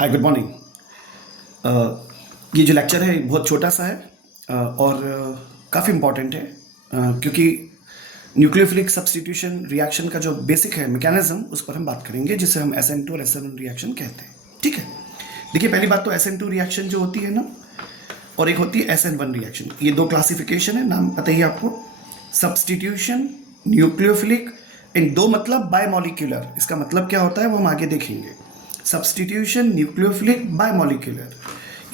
हाय, good morning. ये जो lecture है बहुत छोटा सा है और काफ़ी इम्पॉर्टेंट है क्योंकि न्यूक्लियोफिलिक सब्स्टिट्यूशन रिएक्शन का जो बेसिक है मैकेनिज्म उस पर हम बात करेंगे, जिसे हम SN2 और SN1 रिएक्शन कहते हैं। ठीक है, देखिए पहली बात तो SN2 रिएक्शन जो होती है ना, और एक होती है SN1 रिएक्शन। ये दो क्लासिफिकेशन है, नाम पता ही आपको। सब्स्टिट्यूशन, न्यूक्लियोफिलिक, इन दो मतलब बायमॉलिक्यूलर। इसका मतलब क्या होता है वो हम आगे देखेंगे। Substitution, nucleophilic, bimolecular.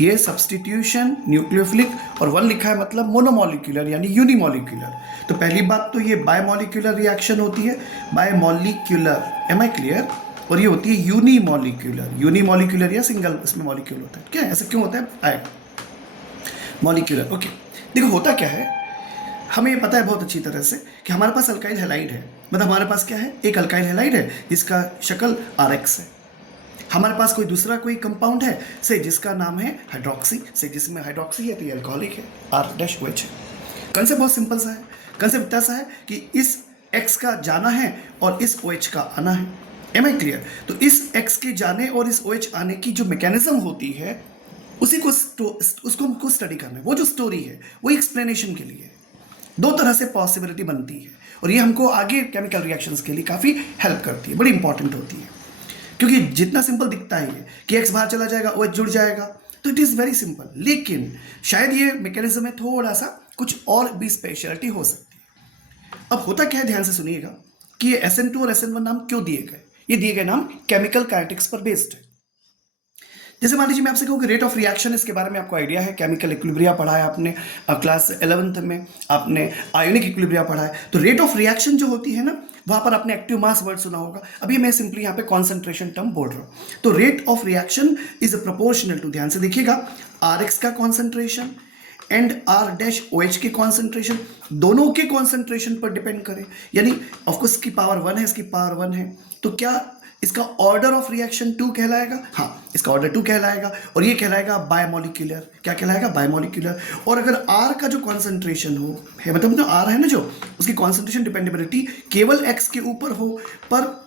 ये सब्स्टिट्यूशन, न्यूक्लियोफिलिक और वन लिखा है मतलब मोनोमॉलिक्यूलर यानी यूनिमॉलिक्यूलर। तो पहली बात तो ये बायमॉलिक्यूलर रिएक्शन होती है, बायमॉलिक्यूलर, एम आई क्लियर। और ये होती है यूनिमॉलिक्यूलर। यूनिमॉलिक्यूलर या सिंगल इसमें मॉलिक्यूल होता है। क्या ऐसा क्यों होता है आएगा मॉलिक्यूलर। ओके, देखो होता क्या है, हमें ये पता है बहुत अच्छी तरह से कि हमारे पास अल्काइल हैलाइड है। मतलब हमारे पास क्या है, एक अल्काइल हैलाइड है जिसका शक्ल RX है। हमारे पास कोई दूसरा कोई कंपाउंड है से जिसका नाम है हाइड्रोक्सी, से जिसमें हाइड्रोक्सी है तो ये अल्कोहलिक है, R-OH है। कंसेप्ट बहुत सिंपल सा है। कंसेप्ट इतना सा है कि इस X का जाना है और इस OH का आना है। Am I clear. तो इस X के जाने और इस OH आने की जो मैकेनिज्म होती है उसी को उसको हमको स्टडी करना है। वो जो स्टोरी है वो एक्सप्लेनेशन के लिए है। दो तरह से पॉसिबिलिटी बनती है और ये हमको आगे केमिकल रिएक्शंस के लिए काफ़ी हेल्प करती है, बड़ी इंपॉर्टेंट होती है। क्योंकि जितना सिंपल दिखता है ये कि X बाहर चला जाएगा, OH जुड़ जाएगा, तो इट इज़ वेरी सिंपल। लेकिन शायद ये मैकेनिज्म में थोड़ा सा कुछ और भी स्पेशलिटी हो सकती है। अब होता क्या है, ध्यान से सुनिएगा कि ये SN2 और SN1 नाम क्यों दिए गए। ये दिए गए नाम केमिकल काइनेटिक्स पर बेस्ड है। जैसे मान लीजिए मैं आपसे कहूँ कि रेट ऑफ रिएक्शन, इसके बारे में आपको आइडिया है। केमिकल इक्विलिब्रिया पढ़ा है आपने क्लास 11th में, आपने आयोनिक इक्विलिब्रिया पढ़ा है। तो रेट ऑफ रिएक्शन जो होती है ना, वहाँ पर आपने एक्टिव मास वर्ड सुना होगा। अभी मैं सिंपली यहाँ पे कॉन्सेंट्रेशन टर्म बोल रहा हूँ। तो rate of reaction is proportional to, ध्यान से देखिएगा, RX का कॉन्सेंट्रेशन एंड R-OH की कॉन्सेंट्रेशन, दोनों के कॉन्सेंट्रेशन पर डिपेंड करे। यानी ऑफकोर्स इसकी पावर 1 है, इसकी पावर 1 है, तो क्या इसका ऑर्डर ऑफ रिएक्शन 2 कहलाएगा? हाँ, इसका ऑर्डर 2 कहलाएगा और ये कहलाएगा बायमॉलिक्यूलर। क्या कहलाएगा? बायमॉलिक्यूलर। और अगर R का जो कॉन्सेंट्रेशन हो है, मतलब जो R है ना, जो उसकी कॉन्सेंट्रेशन डिपेंडेबिलिटी केवल X के ऊपर हो पर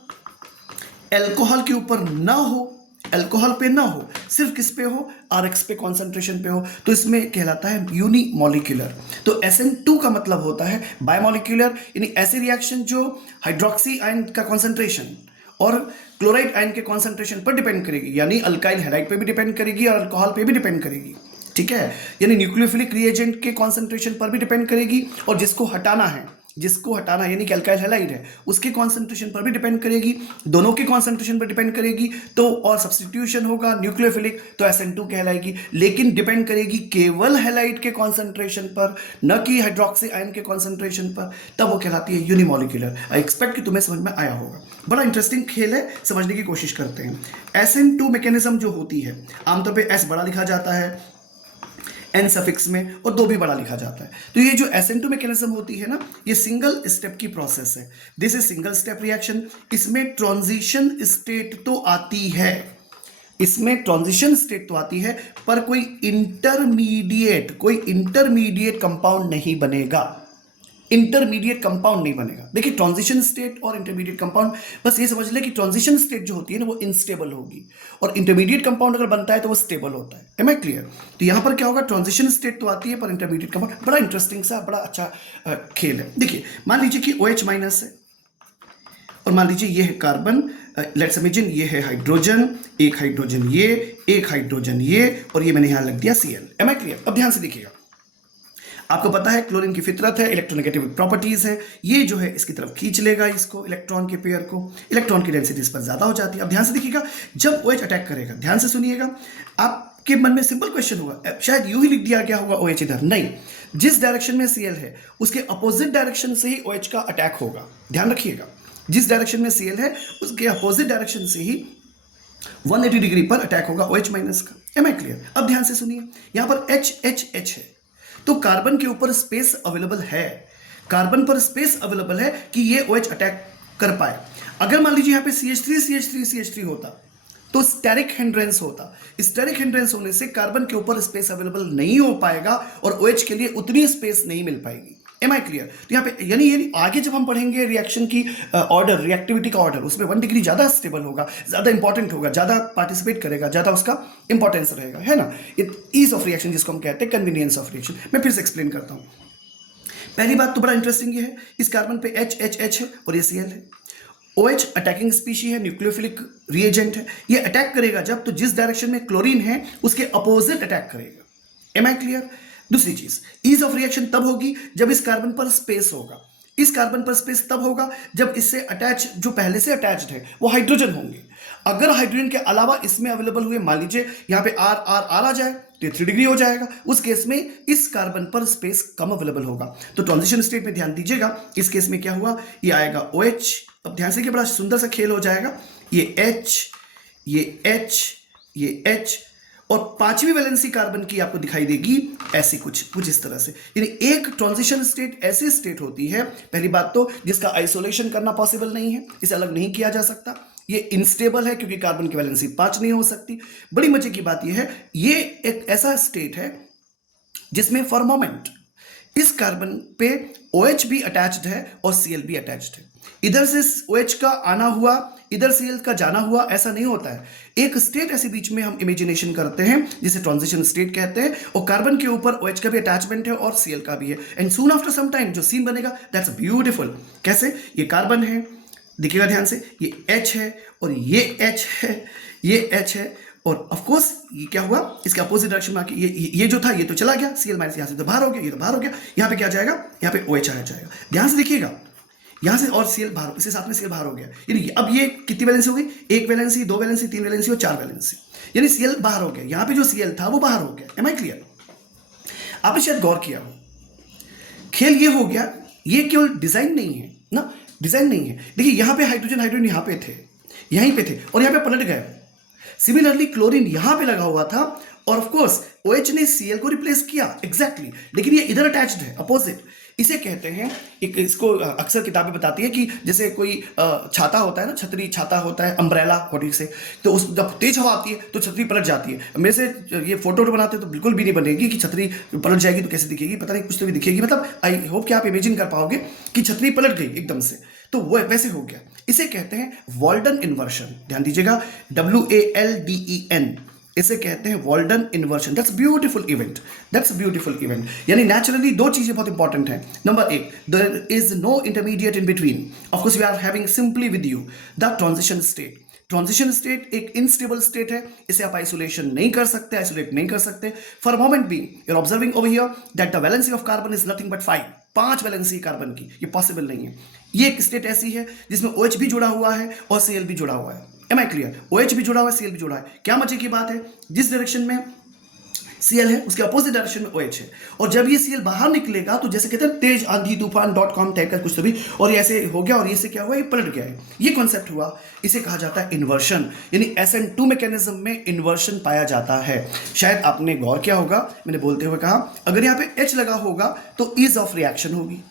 एल्कोहल के ऊपर ना हो, एल्कोहल पे ना हो, सिर्फ किस पे हो, RX पे कॉन्सेंट्रेशन पे हो, तो इसमें कहलाता है यूनिमॉलिक्यूलर। तो SN2 का मतलब होता है बायमॉलिक्यूलर, यानी ऐसे रिएक्शन जो हाइड्रोक्सी आयन का कॉन्सेंट्रेशन और क्लोराइड आयन के कॉन्सेंट्रेशन पर डिपेंड करेगी, यानी अल्काइल हैलाइड पे भी डिपेंड करेगी और अल्कोहल पे भी डिपेंड करेगी। ठीक है, यानी न्यूक्लियोफिलिक रिएजेंट के कॉन्सेंट्रेशन पर भी डिपेंड करेगी और जिसको हटाना है, यानी कि अल्काइल हैलाइड है, उसके कॉन्सेंट्रेशन पर भी डिपेंड करेगी, दोनों के कॉन्सेंट्रेशन पर डिपेंड करेगी। तो और सब्स्टिट्यूशन होगा न्यूक्लियोफिलिक तो SN2 कहलाएगी, लेकिन डिपेंड करेगी केवल हैलाइड के कॉन्सेंट्रेशन पर, न कि हाइड्रोक्सी आयन के कॉन्सेंट्रेशन पर, तब वो कहलाती है यूनिमॉलिक्यूलर। आई एक्सपेक्ट कि तुम्हें समझ में आया होगा। बड़ा इंटरेस्टिंग खेल है, समझने की कोशिश करते हैं। SN2 मैकेनिज्म जो होती है, आमतौर पर S बड़ा लिखा जाता है N सफिक्स में और 2 भी बड़ा लिखा जाता है। तो ये जो SN2 मैकेनिज्म होती है ना, ये सिंगल स्टेप की प्रोसेस है। This is single step reaction. इसमें ट्रांजिशन स्टेट तो आती है, पर कोई इंटरमीडिएट कंपाउंड नहीं बनेगा। देखिए ट्रांजिशन स्टेट और इंटरमीडिएट कंपाउंड, बस ये समझ ले कि ट्रांजिशन स्टेट जो होती है ना वो इनस्टेबल होगी और इंटरमीडिएट कंपाउंड अगर बनता है तो वो स्टेबल होता है। Am I clear? तो यहां पर क्या होगा, ट्रांजिशन स्टेट तो आती है पर इंटरमीडिएट कंपाउंड। बड़ा इंटरेस्टिंग सा, बड़ा अच्छा खेल है। देखिए मान लीजिए कि OH माइनस है और मान लीजिए ये है कार्बन, लेट्स इमेजिन ये है हाइड्रोजन, एक हाइड्रोजन ये, एक हाइड्रोजन ये, और ये मैंने यहां लग दिया Cl। M I clear? अब ध्यान से देखिएगा, आपको पता है क्लोरीन की फितरत है, इलेक्ट्रोनेगेटिव प्रॉपर्टीज है, ये जो है इसकी तरफ खींच लेगा इसको, इलेक्ट्रॉन के पेयर को, इलेक्ट्रॉन की डेंसिटी इस पर ज्यादा हो जाती है। अब ध्यान से देखिएगा, जब OH अटैक करेगा, ध्यान से सुनिएगा, आपके मन में सिंपल क्वेश्चन होगा, शायद यूं ही लिख दिया गया होगा OH इधर, नहीं, जिस डायरेक्शन में Cl है उसके अपोजिट डायरेक्शन से ही OH का अटैक होगा। ध्यान रखिएगा, जिस डायरेक्शन में Cl है उसके अपोजिट डायरेक्शन से ही 180 डिग्री पर अटैक होगा OH माइनस का। Am I clear? अब ध्यान से सुनिए, यहां पर HHH है, तो कार्बन के ऊपर स्पेस अवेलेबल है, कार्बन पर स्पेस अवेलेबल है कि ये OH अटैक कर पाए। अगर मान लीजिए यहां पे CH3 होता तो स्टेरिक हिंड्रेंस होता। स्टेरिक हिंड्रेंस होने से कार्बन के ऊपर स्पेस अवेलेबल नहीं हो पाएगा और OH के लिए उतनी स्पेस नहीं मिल पाएगी। Am I clear? तो यहाँ पे यानी ये आगे जब हम पढ़ेंगे रिएक्शन की ऑर्डर, रिएक्टिविटी का ऑर्डर, उसमें 1 डिग्री ज़्यादा स्टेबल होगा, ज़्यादा इंपॉर्टेंट होगा, ज़्यादा पार्टिसिपेट करेगा, ज़्यादा उसका इंपॉर्टेंस रहेगा, है ना? ईज ऑफ रिएक्शन जिसको हम कहते हैं, कन्वीनियंस ऑफ रिएक्शन। मैं फिर से एक्सप्लेन करता हूँ। पहली बात तो बड़ा इंटरेस्टिंग ये है, इस कार्बन पे H है और ये Cl है। OH अटैकिंग स्पीशी है, न्यूक्लियोफिलिक रिएजेंट है। ये अटैक करेगा जब, तो जिस डायरेक्शन में क्लोरीन है उसके अपोजिट अटैक करेगा। Am I clear? दूसरी चीज, ईज ऑफ रिएक्शन तब होगी जब इस कार्बन पर स्पेस होगा। इस कार्बन पर स्पेस तब होगा जब इससे अटैच, जो पहले से अटैच्ड है वो हाइड्रोजन होंगे। अगर हाइड्रोजन के अलावा इसमें अवेलेबल हुए, मान लीजिए यहाँ पे R आ जाए तो ये 3 डिग्री हो जाएगा। उस केस में इस कार्बन पर स्पेस कम अवेलेबल होगा। तो ट्रांजिशन स्टेट में ध्यान दीजिएगा, इस केस में क्या हुआ, ये आएगा OH। अब ध्यान से कि बड़ा सुंदर सा खेल हो जाएगा, ये H, ये H, ये H, और 5वीं वैलेंसी कार्बन की आपको दिखाई देगी ऐसी कुछ इस तरह से। यानी एक ट्रांजिशन स्टेट ऐसी स्टेट होती है, पहली बात तो जिसका आइसोलेशन करना पॉसिबल नहीं है, इसे अलग नहीं किया जा सकता। ये इनस्टेबल है क्योंकि कार्बन की वैलेंसी 5 नहीं हो सकती। बड़ी मजे की बात यह है, ये एक ऐसा स्टेट है जिसमें फॉर मोमेंट इस कार्बन पे OH भी अटैच्ड है और Cl भी अटैच्ड है। इधर से OH का आना हुआ, इधर Cl का जाना हुआ, ऐसा नहीं होता है। एक स्टेट ऐसे बीच में हम इमेजिनेशन करते हैं जिसे ट्रांजिशन स्टेट कहते हैं, और कार्बन के ऊपर OH का भी अटैचमेंट है और Cl का भी है। And soon after some time जो सीन बनेगा दैट्स ब्यूटीफुल। कैसे? ये कार्बन है, देखिएगा ध्यान से, ये H है और ये H है, ये H है, और ऑफ कोर्स ये क्या हुआ, इसके अपोजिट डायरेक्शन में आके ये जो था ये तो चला गया, Cl माइनस यहाँ से तो बाहर हो गया, ये तो बाहर हो गया। यहाँ पे क्या जाएगा, यहाँ पे OH आ जाएगा। ध्यान से देखिएगा, यहाँ से और Cl बाहर, इसके साथ में Cl बाहर हो गया। यानी अब ये कितनी वैलेंसी हो गई, 1 वैलेंसी, 2 वैलेंसी, 3 वैलेंसी और 4 वैलेंसी। यानी Cl बाहर हो गया, यहाँ पे जो Cl था वो बाहर हो गया। Am I clear? आपने शायद गौर किया हो, खेल ये हो गया, ये केवल डिजाइन नहीं है ना, डिजाइन नहीं है। देखिए यहाँ पे हाइड्रोजन यहाँ पे थे, यहीं पे थे, और यहाँ पे पलट गए। सिमिलरली क्लोरीन यहां पे लगा हुआ था, और ऑफ कोर्स OH ने Cl को रिप्लेस किया एग्जैक्टली, लेकिन ये इधर अटैच्ड है, अपोजिट। इसे कहते हैं, इसको अक्सर किताबें बताती है कि जैसे कोई छाता होता है ना, छतरी, छाता होता है, अम्ब्रेला होती से, तो उस जब तेज हवा आती है तो छतरी पलट जाती है। मेरे से ये फोटो बनाते हैं तो बिल्कुल भी नहीं बनेगी कि छतरी पलट जाएगी तो कैसे दिखेगी, पता नहीं, कुछ तो भी दिखेगी। मतलब आई होप कि आप इमेजिन कर पाओगे कि छतरी पलट गई एकदम से, तो वो वैसे हो गया। इसे कहते हैं वॉल्डन इन्वर्शन। ध्यान दीजिएगा, WALDEN, इसे कहते हैं Walden inversion. That's beautiful event, that's beautiful event. यानी नेचुरली 2 चीजें बहुत इंपॉर्टेंट हैं। Number 1, there is no intermediate in between. Of course we are having simply with you the transition state. Transition state एक unstable state है, इसे आप isolation नहीं कर सकते, आइसोलेट नहीं कर सकते। For moment be you are observing over here that the valency of carbon is nothing but 5 valency carbon की, ये पॉसिबल नहीं है। ये एक स्टेट ऐसी है जिसमें OH भी जुड़ा हुआ है और Cl भी जुड़ा हुआ है। Am I clear? OH भी जुड़ा हुआ है, Cl भी जुड़ा है। क्या मजे की बात है, जिस डायरेक्शन में Cl है उसके अपोजिट डायरेक्शन में OH है, और जब ये Cl बाहर निकलेगा तो जैसे कहते हैं तेज आंधी तूफान .com टाइप का कुछ तो भी, और ये ऐसे हो गया, और ये से क्या हुआ, ये पलट गया है। ये कॉन्सेप्ट हुआ, इसे कहा जाता है इन्वर्शन। यानी SN2 मैकेनिज्म में इन्वर्शन पाया जाता है। शायद आपने गौर किया होगा, मैंने बोलते हुए कहा, अगर यहाँ पे H लगा होगा तो ईज ऑफ रिएक्शन होगी,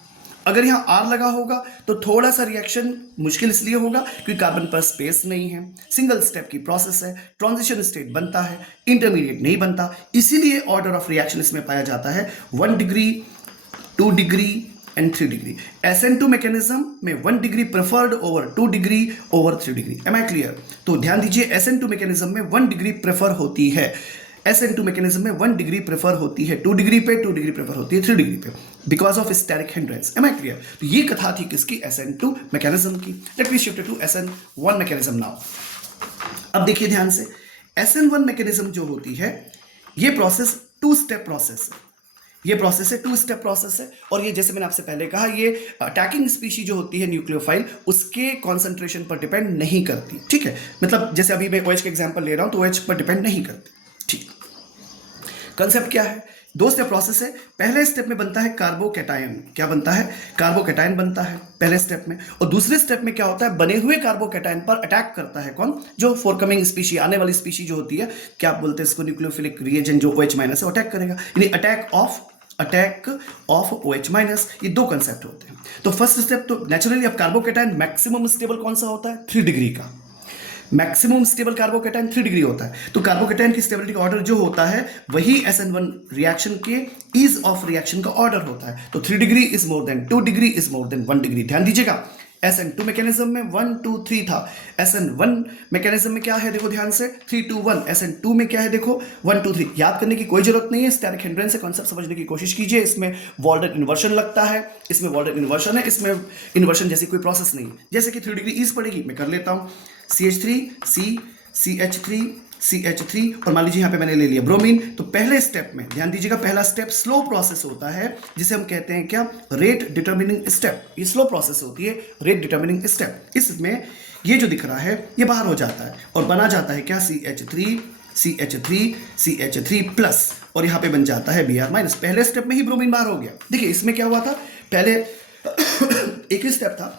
अगर यहाँ R लगा होगा तो थोड़ा सा रिएक्शन मुश्किल इसलिए होगा क्योंकि कार्बन पर स्पेस नहीं है, सिंगल स्टेप की प्रोसेस है, ट्रांजिशन स्टेट बनता है, इंटरमीडिएट नहीं बनता। इसीलिए ऑर्डर ऑफ रिएक्शन इसमें पाया जाता है 1 degree, 2 degree and 3 degree. SN2 mechanism में 1 degree preferred over 2 degree over 3 degree. Am I clear? तो ध्यान दीजिए, SN2 मैकेनिज्म में 1 डिग्री प्रेफर होती है, SN2 मैकेनिज्म में 1 डिग्री प्रेफर होती है, 2 डिग्री पे, 2 डिग्री प्रेफर होती है 3 डिग्री पे, because of steric hindrance. Am I clear? तो ये कथा थी किसकी, SN2 मैकेनिज्म की। Let me shift to SN1 mechanism now. अब देखिए ध्यान से, SN1 मैकेनिज्म जो होती है, ये प्रोसेस 2 स्टेप प्रोसेस है। ये प्रोसेस है 2 स्टेप प्रोसेस है, और ये जैसे मैंने आपसे पहले कहा, ये अटैकिंग स्पीशी जो होती है न्यूक्लियोफाइल, उसके कॉन्सेंट्रेशन पर डिपेंड नहीं करती। ठीक है, मतलब जैसे अभी मैं OH का एग्जांपल ले रहा हूं तो OH पर डिपेंड नहीं करती। ठीक, कंसेप्ट क्या है, 2 स्टेप प्रोसेस है। पहले स्टेप में बनता है कार्बोकैटायन। क्या बनता है? कार्बोकैटायन बनता है पहले स्टेप में, और दूसरे स्टेप में क्या होता है, बने हुए कार्बोकैटायन पर अटैक करता है कौन, जो फोरकमिंग स्पीशी, आने वाली स्पीशी जो होती है, क्या आप बोलते हैं इसको, न्यूक्लियोफिलिक रिएजेंट जो OH माइनस है, अटैक करेगा। यानी अटैक ऑफ OH माइनस, ये 2 कंसेप्ट होते हैं। तो फर्स्ट स्टेप तो नेचुरली अब कार्बोकैटायन मैक्सिमम स्टेबल कौन सा होता है, 3 डिग्री का। मैक्सिमम स्टेबल कार्बोकेटाइन 3 डिग्री होता है। तो कार्बोकेटाइन की स्टेबिलिटी का ऑर्डर जो होता है वही SN1 रिएक्शन के ईज ऑफ रिएक्शन का ऑर्डर होता है। तो 3 degree is more than 2 degree is more than 1 degree. ध्यान दीजिएगा, SN2 मैकेनिज्म में 1 2 3 था, SN1 मैकेनिज्म में क्या है देखो ध्यान से, 3 2 1। SN2 में क्या है देखो, 1 2 3। याद करने की कोई जरूरत नहीं है, स्टेरिक हिंड्रेंस से कॉन्सेप्ट समझने की कोशिश कीजिए। इसमें वॉल्डन इन्वर्शन लगता है, इसमें वॉल्डन इन्वर्शन है, इसमें इन्वर्शन जैसी कोई प्रोसेस नहीं है। जैसे कि 3 डिग्री ईज पड़ेगी, मैं कर लेता हूँ CH3 C CH3 CH3 और मान लीजिए यहाँ पे मैंने ले लिया ब्रोमीन। तो पहले स्टेप में ध्यान दीजिएगा, पहला स्टेप स्लो प्रोसेस होता है जिसे हम कहते हैं क्या, रेट डिटर्मिनिंग स्टेप। ये स्लो प्रोसेस होती है, रेट डिटर्मिनिंग स्टेप। इसमें ये जो दिख रहा है ये बाहर हो जाता है और बना जाता है क्या, CH3 CH3 CH3 प्लस, और यहाँ पे बन जाता है Br माइनस। पहले स्टेप में ही ब्रोमीन बाहर हो गया। देखिए इसमें क्या हुआ था, पहले एक ही स्टेप था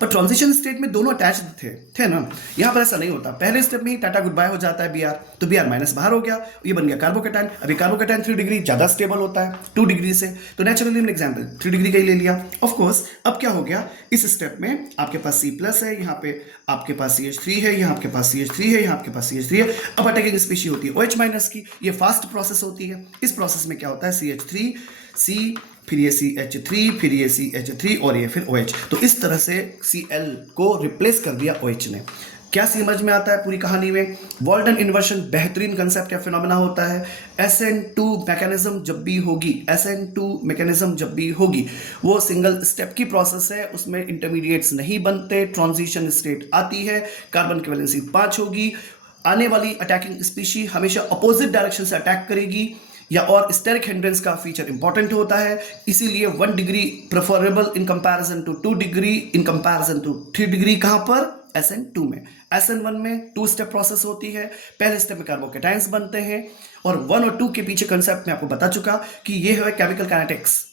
पर ट्रांजिशन स्टेट में दोनों अटैच्ड थे ना। यहाँ पर ऐसा नहीं होता, पहले स्टेप में ही टाटा गुड बाय हो जाता है Br, तो Br माइनस बाहर हो गया, ये बन गया कार्बोकेटाइन। अभी कार्बोकेटाइन 3 डिग्री ज़्यादा स्टेबल होता है 2 डिग्री से, तो नेचुरली हमने एग्जाम्पल 3 डिग्री का ही ले लिया। ऑफ कोर्स अब क्या हो गया, इस स्टेप में आपके पास C प्लस है, यहाँ पे आपके पास CH3 है, यहाँ आपके पास CH3 है, यहाँ आपके पास CH3 है। अब अटैकिंग स्पीशी होती है OH माइनस की, ये फास्ट प्रोसेस होती है। इस प्रोसेस में क्या होता है, CH3 C, फिर ये CH3, फिर ये CH3 और ये फिर OH। तो इस तरह से Cl को रिप्लेस कर दिया OH ने। क्या समझ में आता है पूरी कहानी में? वॉल्डन इन्वर्शन बेहतरीन कंसेप्ट या फिनोमेना होता है। SN2 मैकेनिज्म जब भी होगी, SN2 मैकेनिज्म जब भी होगी वो सिंगल स्टेप की प्रोसेस है, उसमें इंटरमीडिएट्स नहीं बनते, ट्रांजिशन स्टेट आती है, कार्बन की वैलेंसी 5 होगी। आने वाली अटैकिंग स्पीशी हमेशा अपोजिट डायरेक्शन से अटैक करेगी, या और स्टेरिक हिंड्रेंस का फीचर इंपॉर्टेंट होता है। इसीलिए 1 degree preferable in comparison to 2 degree in comparison to 3 degree. कहां पर, SN2 में। SN1 में 2 स्टेप प्रोसेस होती है, पहले स्टेप में कार्बोकेटाइंस बनते हैं, और 1 और 2 के पीछे कंसेप्ट में आपको बता चुका कि ये है केमिकल काइनेटिक्स।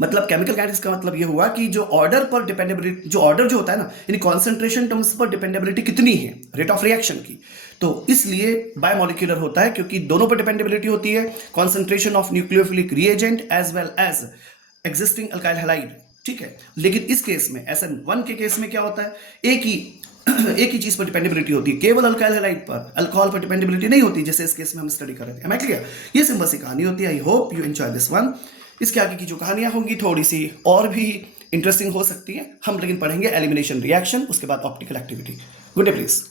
मतलब केमिकल काइनेटिक्स का मतलब ये हुआ कि जो ऑर्डर पर डिपेंडेबिलिटी, जो ऑर्डर जो होता है ना, यानी कॉन्सेंट्रेशन टर्म्स पर डिपेंडेबिलिटी कितनी है रेट ऑफ रिएक्शन की, तो इसलिए बायोमोलिक्यूलर होता है, क्योंकि दोनों पर डिपेंडेबिलिटी होती है, concentration of nucleophilic reagent as well as existing alkyl halide. ठीक है, लेकिन इस केस में SN1 के केस में क्या होता है, एक ही चीज पर डिपेंडेबिलिटी होती है, केवल अल्काइल हैलाइड पर, अल्कोहल पर डिपेंडेबिलिटी नहीं होती, जैसे इस केस में हम स्टडी कर रहे थे। Am I clear? ये सिंपल सी कहानी होती है। I hope you enjoy this one. इसके आगे की जो कहानियां होंगी थोड़ी सी और भी इंटरेस्टिंग हो सकती हैं। हम लेकिन पढ़ेंगे एलिमिनेशन रिएक्शन, उसके बाद optical activity. Good day please.